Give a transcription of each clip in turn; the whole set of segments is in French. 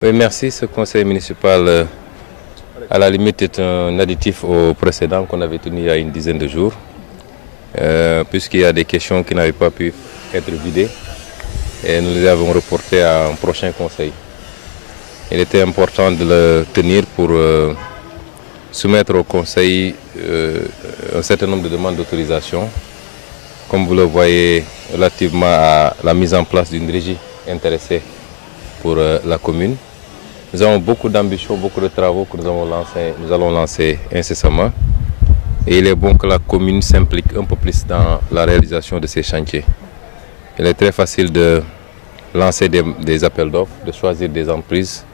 Oui, merci. Ce conseil municipal, à la limite, est un additif au précédent qu'on avait tenu il y a une dizaine de jours, puisqu'il y a des questions qui n'avaient pas pu être vidées et nous les avons reportées à un prochain conseil. Il était important de le tenir pour soumettre au conseil un certain nombre de demandes d'autorisation, comme vous le voyez, relativement à la mise en place d'une régie intéressée pour la commune. Nous avons beaucoup d'ambition, beaucoup de travaux que nous allons lancer incessamment. Et il est bon que la commune s'implique un peu plus dans la réalisation de ces chantiers. Il est très facile de lancer des appels d'offres, de choisir des entreprises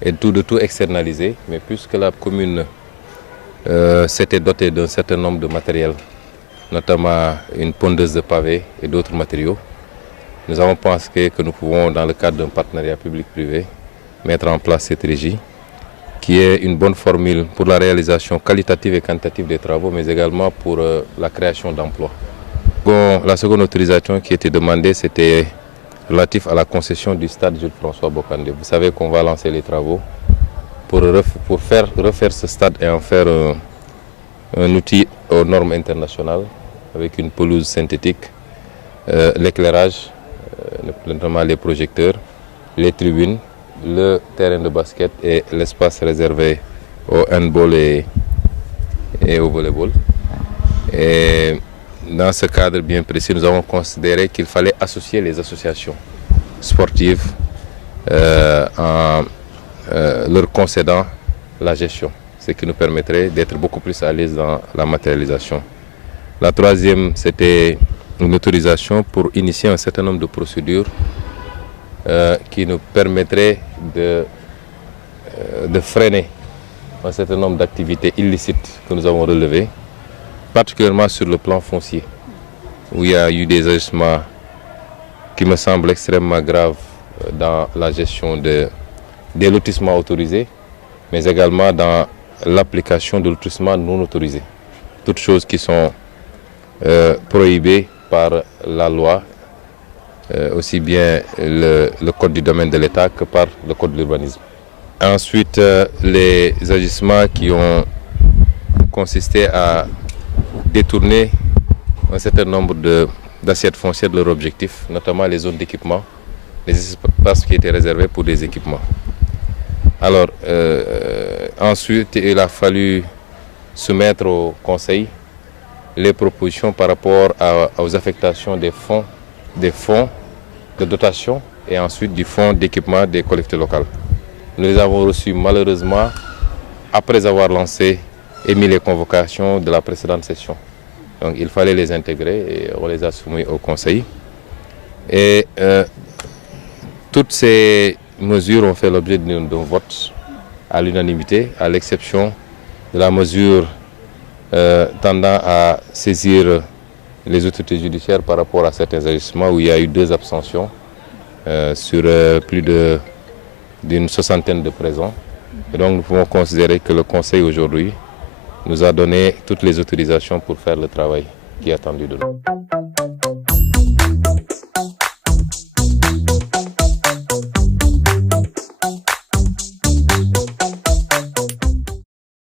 et de tout externaliser. Mais puisque la commune s'était dotée d'un certain nombre de matériel, notamment une pondeuse de pavés et d'autres matériaux, nous avons pensé que nous pouvons, dans le cadre d'un partenariat public-privé, mettre en place cette régie, qui est une bonne formule pour la réalisation qualitative et quantitative des travaux, mais également pour la création d'emplois. Bon, la seconde autorisation qui était demandée, c'était relatif à la concession du stade Jules-François Bocandé. Vous savez qu'on va lancer les travaux pour refaire ce stade et en faire un outil aux normes internationales, avec une pelouse synthétique, l'éclairage, notamment les projecteurs, les tribunes, le terrain de basket et l'espace réservé au handball et au volleyball. Et dans ce cadre bien précis, nous avons considéré qu'il fallait associer les associations sportives en leur concédant la gestion, ce qui nous permettrait d'être beaucoup plus à l'aise dans la matérialisation. La troisième, c'était une autorisation pour initier un certain nombre de procédures qui nous permettrait de freiner un certain nombre d'activités illicites que nous avons relevées, particulièrement sur le plan foncier, où il y a eu des agissements qui me semblent extrêmement graves dans la gestion des lotissements autorisés, mais également dans l'application de lotissements non autorisés. Toutes choses qui sont prohibées par la loi, aussi bien le code du domaine de l'État que par le code de l'urbanisme. Ensuite, les agissements qui ont consisté à détourner un certain nombre d'assiettes foncières de leur objectif, notamment les zones d'équipement, les espaces qui étaient réservés pour des équipements. Alors, ensuite, il a fallu soumettre au Conseil les propositions par rapport aux affectations des fonds de dotation et ensuite du fonds d'équipement des collectivités locales. Nous les avons reçus malheureusement après avoir émis les convocations de la précédente session. Donc il fallait les intégrer et on les a soumis au Conseil. Et toutes ces mesures ont fait l'objet d'un vote à l'unanimité, à l'exception de la mesure tendant à saisir les autorités judiciaires par rapport à certains agissements où il y a eu 2 abstentions sur plus d'une soixantaine de présents. Et donc nous pouvons considérer que le Conseil aujourd'hui nous a donné toutes les autorisations pour faire le travail qui est attendu de nous.